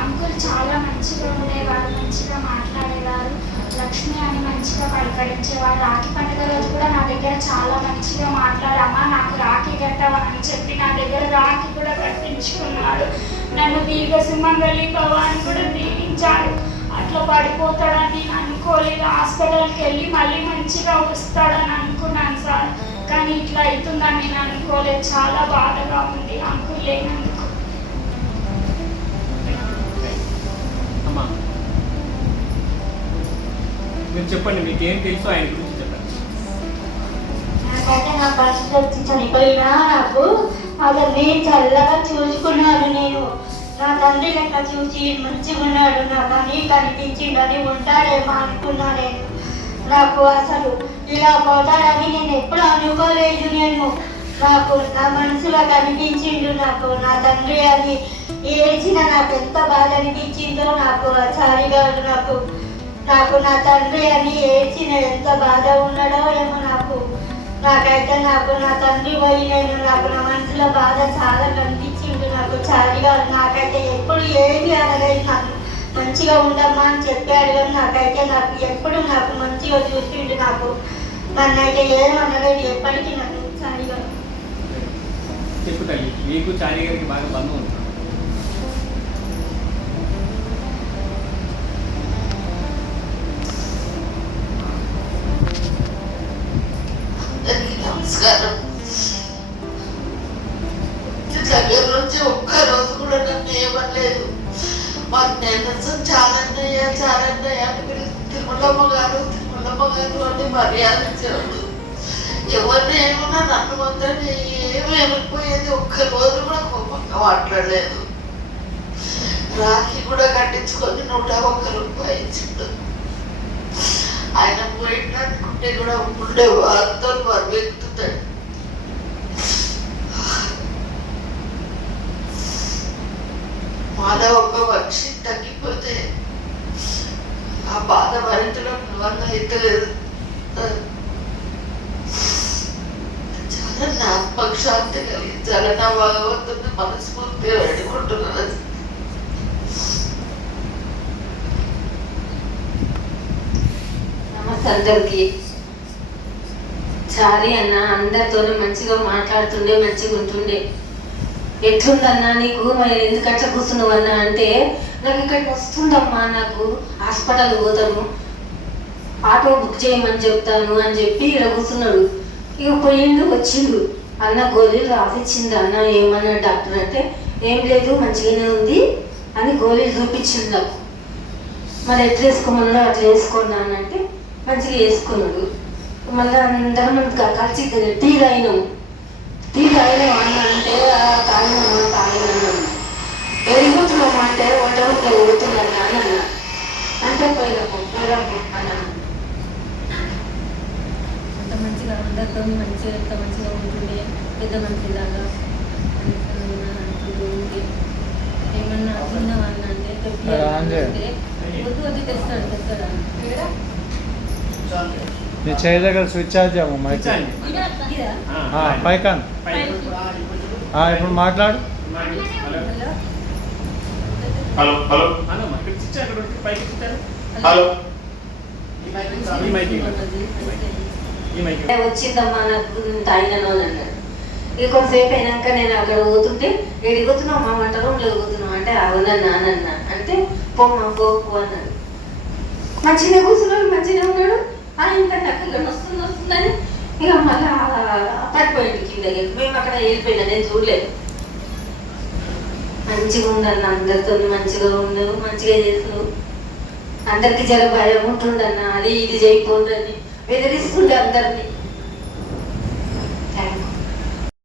Uncle చాలా మంచిగా ఉండేవారు, మంచిగా మాట్లాడేవారు. లక్ష్మి అని మంచిగా పలకరించేవారు. రాఖీ పండుగ రోజు కూడా నా దగ్గర చాలా మంచిగా మాట్లాడమ్మా నాకు రాఖీ కట్టవని చెప్పి నా దగ్గర రాఖీ కూడా కట్టించుకున్నాడు. నన్ను దీర్ఘ సుమంగళి భవ అని కూడా దీవించాడు. అట్లా పడిపోతాడని నేను అనుకోలేదు. హాస్పిటల్కి వెళ్ళి మళ్ళీ మంచిగా వస్తాడని అనుకున్నాను సార్, కానీ ఇట్లా అవుతుందని నేను అనుకోలేదు. చాలా బాధగా ఉంది అంకుల్ లేనందుకు. మీరు చెప్పండి, మీకు ఏం తెలుసు ఆయన గురించి చెప్పండి. నాకైతే నా పరిస్థితి వచ్చి చనిపోయినా నాకు అతన్ని చల్లగా చూసుకున్నాను. నేను నా తండ్రి లెక్క చూసి మంచిగా ఉన్నాడు, నాకు అని కనిపించిందని ఉంటాడేమో అనుకున్నా. నేను నాకు అసలు ఇలా పోతాడని నేను ఎప్పుడు అనుకోలేదు. నాకు నా మనసులో కనిపించిండు నాకు నా తండ్రి అని. ఏడ్చిన నాకు ఎంత బాధ అనిపించిందో నాకు సారిగా నాకు నా తండ్రి అని ఏడ్చిన ఎంత బాధ ఉన్నాడో ఏమో నాకైతే నా తండ్రి పోయి నాకు నా మనసులో బాధ చాలా కనిపించింది. నాకు చారిగా నాకైతే ఎప్పుడు ఏమి అనలేదు. నాకు మంచిగా ఉండమ్మా అని చెప్పాడు, కానీ నాకు ఎప్పుడు నాకు మంచిగా చూసిండు. నన్నైతే ఏమనలేదు ఎప్పటికీ. నాకు చారిగా చెప్పు తల్లి, మీకు చారి గారికి బాగా బంధం ఉంటుంది. నమస్కారం. దగ్గర నుంచి ఒక్కరోజు కూడా నన్ను ఏమనలేదు. మాకు నేను చాలన్నయ్య అని పిలిచి తిరుమలమ్మ గారు అని మర్యాద ఇచ్చేవాడు. ఎవరిని ఏమన్నా నన్ను మాత్రం ఏమైపోయేది. ఒక్కరోజు కూడా కోపంగా మాట్లాడలేదు. రాఖీ కూడా కట్టించుకొని 101 రూపాయలు ఇచ్చిండు. ఆయన పోయినట్టుకుంటే కూడా ఉండే వారితో బరువెత్తుతాడు. మాలో ఒక మనిషి తగ్గిపోతే ఆ బాధ భరించడం వల్ల అయితే లేదు. చాలా నా ఆత్మశాంతి కలిగించాలని నా భగవంతుని మనస్ఫూర్తిగా వేడుకుంటున్నాను. అందరికి చారి అన్న అందరితో మంచిగా మాట్లాడుతుండే, మంచిగా ఉంటుండే. ఎట్లుందన్నా నీకు మరి ఎందుకట్లా కూర్చున్నావు అన్నా అంటే, నాకు ఇక్కడికి వస్తుందమ్మా, నాకు హాస్పిటల్ పోతాను, ఆటో బుక్ చేయమని చెప్తాను అని చెప్పి ఇలా కూర్చున్నాడు. ఇక పోయిండు వచ్చిండు. అన్న గోళీలు రాసిచ్చింది. అన్న ఏమన్నా డాక్టర్ అంటే, ఏం లేదు మంచిగానే ఉంది అని గోళీలు చూపించింది నాకు. మరి ఎట్లా వేసుకోమన్నాడు అట్లా వేసుకున్నాను అంటే మంచిగా వేసుకున్నాడు. మళ్ళీ అందరం కలిసి టీ తాగినాము అన్న అంటే తాగినాము ఎరుగుతున్నాము అంటే వంటలో కొడుతున్నాను అని అన్న అంటే పోయినాము అన్నాను. అంత మంచిగా అందరితో మంచిగా ఎంత మంచిగా ఉంటుండే, పెద్ద మనిషిలాగా అంటుండే. ఏమన్నా తిన్నావా అన్న అంటే వద్దు తెస్తాడు. నీ చేయి దగ్గర స్విచ్ ఆఫ్ చేయము మైక్ పైకాన్. ఇప్పుడు మాట్లాడు. వచ్చిందమ్మా నాకు తాగినాను అని అన్నాడు. ఇక కొంతసేపు అయినాక నేను అక్కడ పోతుంటే ఎడిపోతున్నావు మా వంట రూమ్లో పోతున్నావు అంటే అవునన్నా అన్నా అంటే పోమ్మా పో అన్నాడు. మంచిగా కూర్చున్నాడు, మంచిగా ఉన్నాడు. ఇంకా నాకు ఇక్కడ వస్తుందని ఇక మళ్ళీ పడిపోయింది కిందకి. మేము అక్కడ వెళ్ళిపోయినా, నేను చూడలేదు. మంచిగా ఉండన్న అందరితో మంచిగా ఉండవు, మంచిగా చేస్తావు. అందరికి జర భయం ఉంటుండన్న, అది ఇది చేయకూడదని బెదిరిస్తుండే అందరినీ.